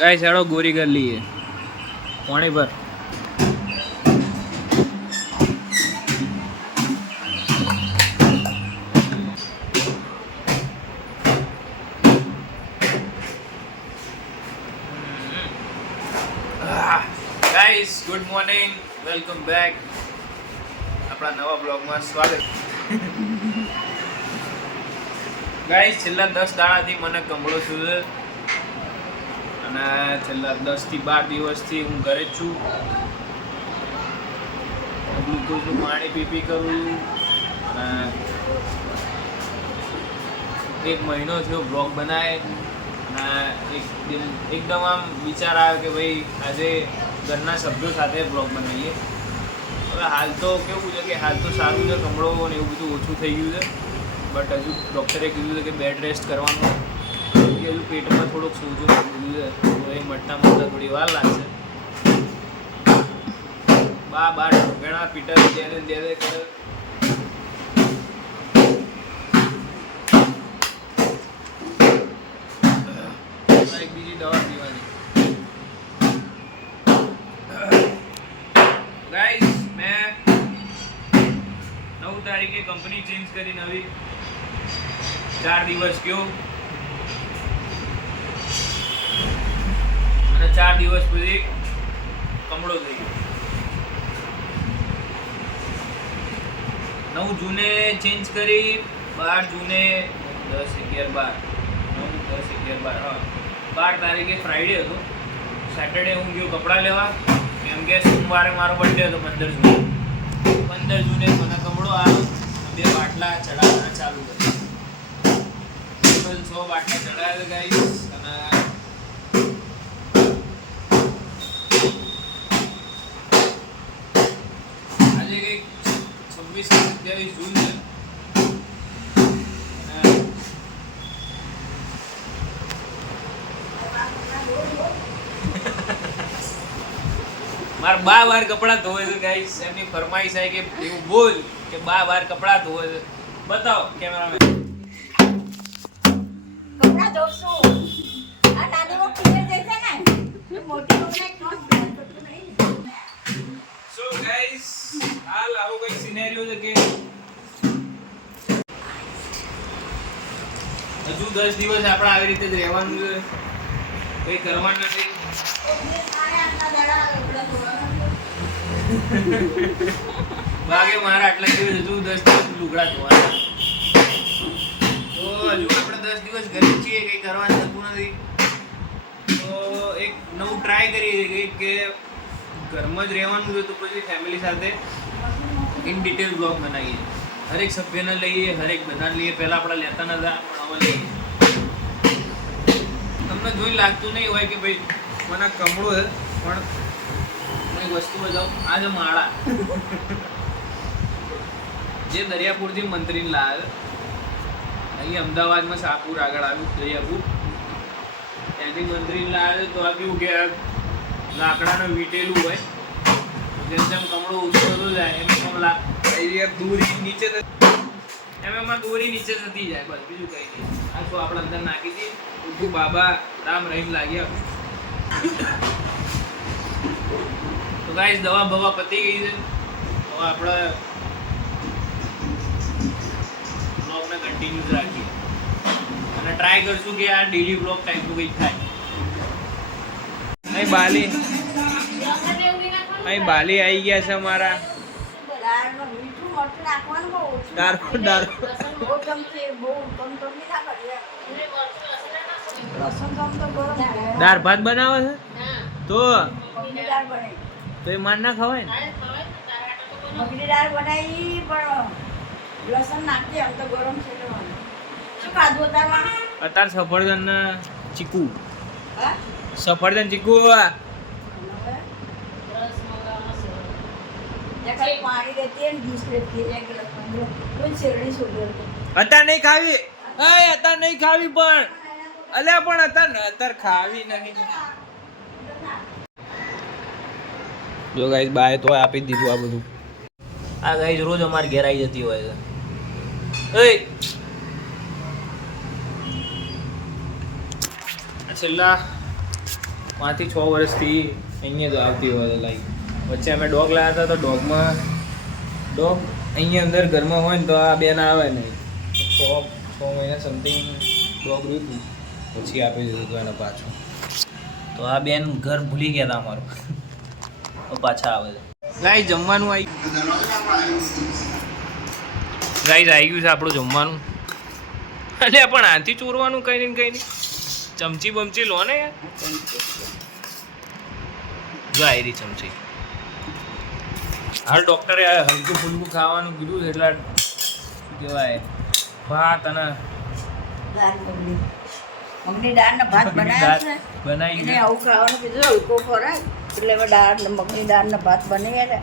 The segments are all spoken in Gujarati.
गाइस हेड़ो गोरी कर ली है पानी पर guys good morning welcome back अपना नवा ब्लॉग में स्वागत गाइस છેલ્લા 10 દાડાથી મને કમળો છું અને છેલ્લા 10 થી 12 દિવસથી હું ઘરે જ છું ગ્લુકોઝનું પાણી પી કરું અને એક મહિનો થયો બ્લોગ બનાવે અને એકદમ આમ વિચાર આવ્યો કે ભાઈ આજે ઘરના સભ્યો સાથે બ્લોગ બનાવીએ હવે હાલ તો કેવું છે કે હાલ તો સારું છે કમળો ને એવું બધું ઓછું થઈ ગયું છે બટ હજુ ડૉક્ટરે કીધું છે કે બેડ રેસ્ટ કરવાનું કે હજુ પેટમાં થોડુંક સોજું કીધું છે તો એ મળતા થોડી વાર લાગશે બાર ઘણા પીટર દે કરે એક બીજી દવા પીવાની ગાઈસ મેં 9 તારીખે કંપની ચેન્જ કરી નવી 4 દિવસ ગયો અને 4 દિવસ પછી કમળો થઈ ગયો 9 જૂને ચેન્જ કરી 12 જૂને 10 11 12 હા 12 તારીખે ફ્રાઈડે હતો સેટરડે હું ગયો કપડાં લેવા કેમ કે સોમવારે મારો બર્થડે હતો 15 જૂને 15 જૂને મને કમળો આવ્યો 2 બાટલા ચડાવવાના ચાલુ કર્યા ટોટલ 6 બાટલા ચડાવ્યા ગાઈસ અને આજે કંઈક 26-27 જૂન છે મારા 12 વાર કપડાં ધોવે છે ગાઈસ એમની ફરમાઈશ છે કે એવું બોલ કે 12 વાર કપડાં ધોવે છે બતાવો કેમેરામેન કપડાં ધોશું આ નાની વો ક્લિયર દેશે ને મોટી કોને ક્રોસ કરતું નહીં સો ગાઈસ હાલ આવો કઈ સિનેરિયો છે કે હજુ 10 દિવસ આપણે આવી રીતે જ રહેવાનું છે કઈ કરવાનું નથી બાગે મારા આટલા દિવસ હજુ 10 દિવસ લુગડા ધોવાના તો હજુ આપણે 10 દિવસ ઘરે છીએ કંઈ કરવાનું થતું નથી તો એક નવું ટ્રાય કરીએ કે ઘરમાં જ રહેવાનું છે તો પછી ફેમિલી સાથે ઇન ડિટેલ બ્લોગ બનાવીએ હરેક સભ્યને લઈએ હરેક બધાને લઈએ પહેલાં આપણે લેતા નતા પણ હવે લઈએ તમને જોઈ લાગતું નહીં હોય કે ભાઈ મને કમળું છે પણ એક વસ્તુ બતાવું આ જે માળા જે દરિયાપુરથી મંત્રીને લાવે અહીં અમદાવાદમાં શાહપુર આગળ આવ્યું દરિયાપુર ત્યાંથી મંત્રીને લાવે તો આ કેવું કે લાકડાનું વીટેલું હોય જેમ જેમ કમળો ઓછો થતો જાય એમ દોરી નીચે એમાં દોરી નીચે થતી જાય બસ બીજું કંઈ નહીં આ તો આપણે અંદર નાખી દઈએ ઉઠું બાબા રામ રહીમ લાગ્યા તો ગાઈસ દવા બવા પતી ગઈ છે હવે આપણે બ્લોગને કન્ટિન્યુ રાખીએ અને ટ્રાય કરશું કે આ ડેલી બ્લોગ ટાઈપનું કંઈક થાય અહીં બાલી આવી ગયા છે અમારા મીઠું મરચું નાખવાનું બહુ ઓછું દારૂ બહુ ચમચી બહુ કમ ના કરીએ લસણ તો ગરમ દાળ ભાત બનાવે છે તો મગની દાળ બનાવી તો એ માર ના ખવાય ને મગની દાળ બનાવી પણ લસણ નાખી આમ તો ગરમ છે શું ખાધું અત્યારે સફરજન ને ચીકુ હા સફરજન ચીકુ પાણી દેતી ને જ્યુસ લેતી એક ગ્લાસ કોઈ શેરડી સુગર અત્યારે નહીં ખાવી અત્યારે નહીં ખાવી પણ અલ્યા પણ અત્યારે ખાવી નહીં જો ગાઈસ બાય તો આપી દીધું આ બધું આ ગાઈસ રોજ અમાર ઘેર આવી જતી હોય છે છેલ્લા 5 થી 6 વર્ષથી અહીંયા જ આવતી હોય લાઈક વચ્ચે અમે ડોગ લાવ્યા હતા તો ડોગ અહીંયા અંદર ઘરમાં હોય ને તો આ બેન આવે નહીં 6 મહિના સમથિંગ ડોગ રહ્યું હતું પછી આપી દીધું હતું એને પાછું તો આ બેન ઘર ભૂલી ગયા હતા અમારું તો પાછા આવે છે ગાઈસ જમવાનું આવી ગયું છે આપણું જમવાનું અરે પણ આથી ચોરવાનું કઈ નહીં ચમચી બમચી લો ને યાર જો આવી રહી ચમચી હાલ ડૉક્ટરે હલકું ફૂલકું ખાવાનું કીધું એટલે શું કહેવાય ભાત અને મગની દાળના ભાત બનાવ્યા છે બનાવી એને આવું ખાવાનું કીધું હલકો ખોરાક એટલે હવે મગની દાળના ભાત બનાવ્યા ને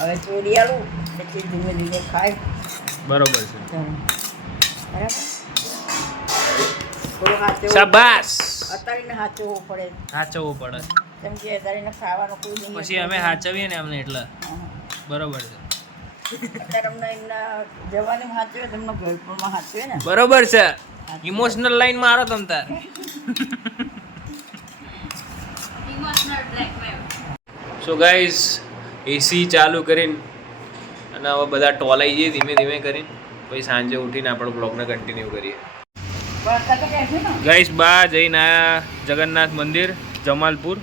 હવે ચોરી આલું પછી ધીમે ધીમે ખાય બરોબર છે બરાબર થોડું હાચવું શાબાશ અત્યારે હાચવવું પડે સાચવવું પડે કેમ કે અત્યારે ખાવાનું કોઈ નહીં પછી અમે સાચવીએ ને અમને એટલે બરોબર છે અત્યારે અમને એમના જવાની હાચવે તમને ગળપણમાં હાચવે ને બરોબર છે ઇમોશનલ લાઈન મારો તમ તાર સો ગાઈઝ એસી ચાલુ કરીને અને હવે બધા ટોલાઈ જઈએ ધીમે ધીમે કરીને પછી સાંજે ઉઠીને આપણો બ્લોગને કન્ટિન્યુ કરીએ ગાઈઝ બા જઈને આયા જગન્નાથ મંદિર જમાલપુર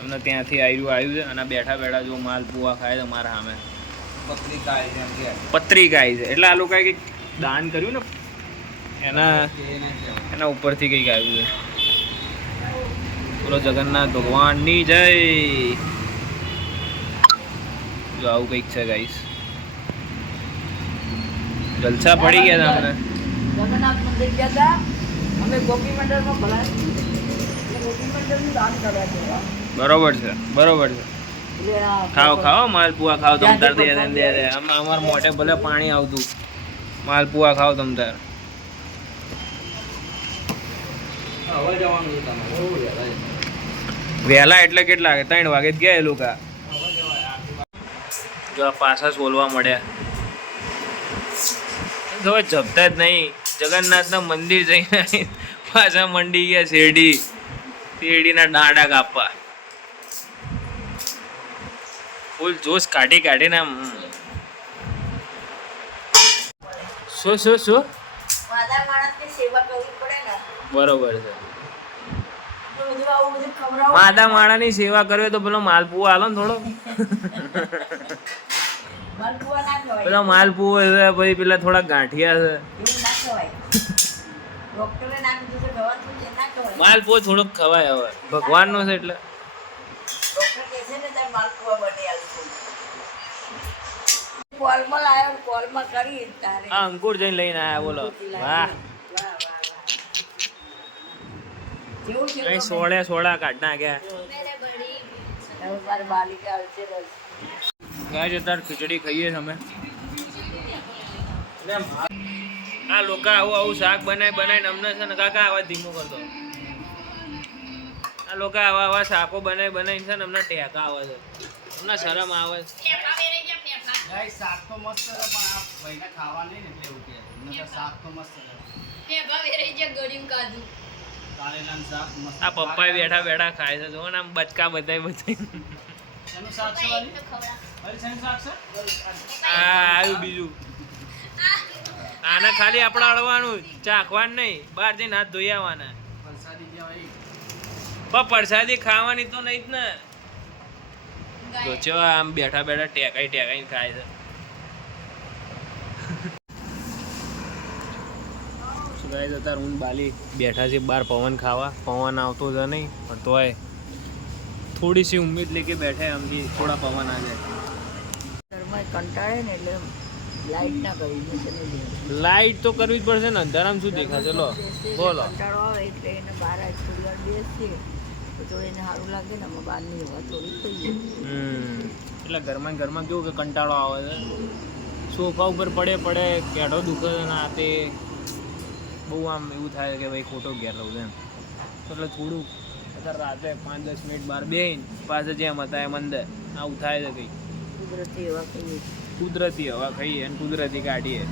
એમને ત્યાંથી આવ્યું છે અને બેઠા બેઠા જો માલપુઆ ખાય છે મારા સામે પત્રિકાઈ છે એટલે આ લોકોએ કંઈક દાન કર્યું ને એના ઉપરથી કંઈક આવ્યું છે બોલો જગન્નાથ ભગવાનની જય જો આવું કંઈક છે ગાઈસ જલસા પડી ગયા હતા અમને જગન્નાથ મંદિર ગયા હતા અમે ગોપી મંડળમાં ભરાય ગોપી મંડળનું દાન કર્યા છે બરોબર છે ખાઓ ખાઓ માલપુઆ ખાઓ તમ તાર દે અમાર મોઢે ભલે પાણી આવતું માલપુઆ ખાઓ તમ તાર વહેલા એટલે કેટલા 3 વાગે જ ગયા એ લોકો જો આ પાછા સોલવા મળ્યા તો જપતા જ નહીં જગન્નાથના મંદિર જઈને પાછા મંડી ગયા શેરડીના દાંડા કાપવા ફૂલ જોશ કાઢીને આમ શું માદા માણસની સેવા કરવી પડે ને બરોબર છે તો બધું આવું બધું ખવડાવો માદા માણાની સેવા કરવી તો પેલો માલપુઆ આલો ને થોડો માલપુઆ ના ખવાય પેલો માલપુઆ છે પછી પેલા થોડા ગાંઠિયા છે એવું ના ખવાય ડોક્ટરે ના કીધું છે ખવાતું છે ના ખવાય માલપુઆ થોડોક ખવાય હવે ભગવાનનો છે એટલે ડોક્ટર કહે છે ને તાર માલપુઆ બની આલશું કોલમાં લાવ્યો કોલમાં કરી તારે આ અંકુર જઈને લઈને આયા બોલો વાહ કેવું છે કઈ સોળા કાઢ નાખ્યા હવે મારે બાલિકા આવશે રસ ગાય અત્યારે ખીચડી ખાઈએ છીએ અમે આ લોકો આવું શાક બનાવીને અમને છે ને કાકા આવા ધીમો કરતો આ લોકો આવા શાકો બનાવીને છે ને અમને ટેકા આવે છે અમને શરમ આવે છે ગાઈસ શાક તો મસ્ત છે પણ આ ભાઈને ખાવા નહીં ને એટલે એવું કહે નકર શાક તો મસ્ત છે કારેલાનું શાક મસ્ત આ પપ્પા બેઠા ખાય છે જો ને આમ બચકા બતાવી શેનું શાક છે વાલી શેનું શાક છે આ આવ્યું બીજું આને ખાલી આપણે અડવાનું ચાખવાનું નહીં બહાર જઈને હાથ ધોઈ આવવાના વરસાદી કહેવાય પણ પ્રસાદી ખાવાની તો નહીં જ ને જો ચો આમ બેઠા ટેકાઈને ખાય છે ગાઈસ અત્યારે હું બાલી બેઠા છે બહાર પવન ખાવા પવન આવતો જ નહીં પણ તોય થોડી સી ઉમ્મીદ લેકે બેઠે આમથી થોડા પવન આ જાય ઘરમાં કંટાળે ને એટલે લાઈટ ના કરી જશે લાઈટ તો કરવી જ પડશે ને અંધારામાં શું દેખાશે લો બોલો કંટાળો આવે એટલે એને બહાર થોડી વાર બેસીએ તો થોડી એને સારું લાગે ને અમે બહારની હવા થોડી થઈએ એટલે ઘરમાં કેવું કે કંટાળો આવે છે સોફા ઉપર પડે કેઢો દુખે છે ને આ તે બહુ આમ એવું થાય કે ભાઈ ખોટો ઘેર રહું એમ એટલે થોડુંક અત્યારે રાતે 5-10 મિનિટ બહાર બેહીને પાછા જેમ હતા એમ અંદર આવું થાય છે કંઈ કુદરતી હવા ખાઈએ કુદરતી હવા ખાઈએ અને કુદરતી કાઢીએ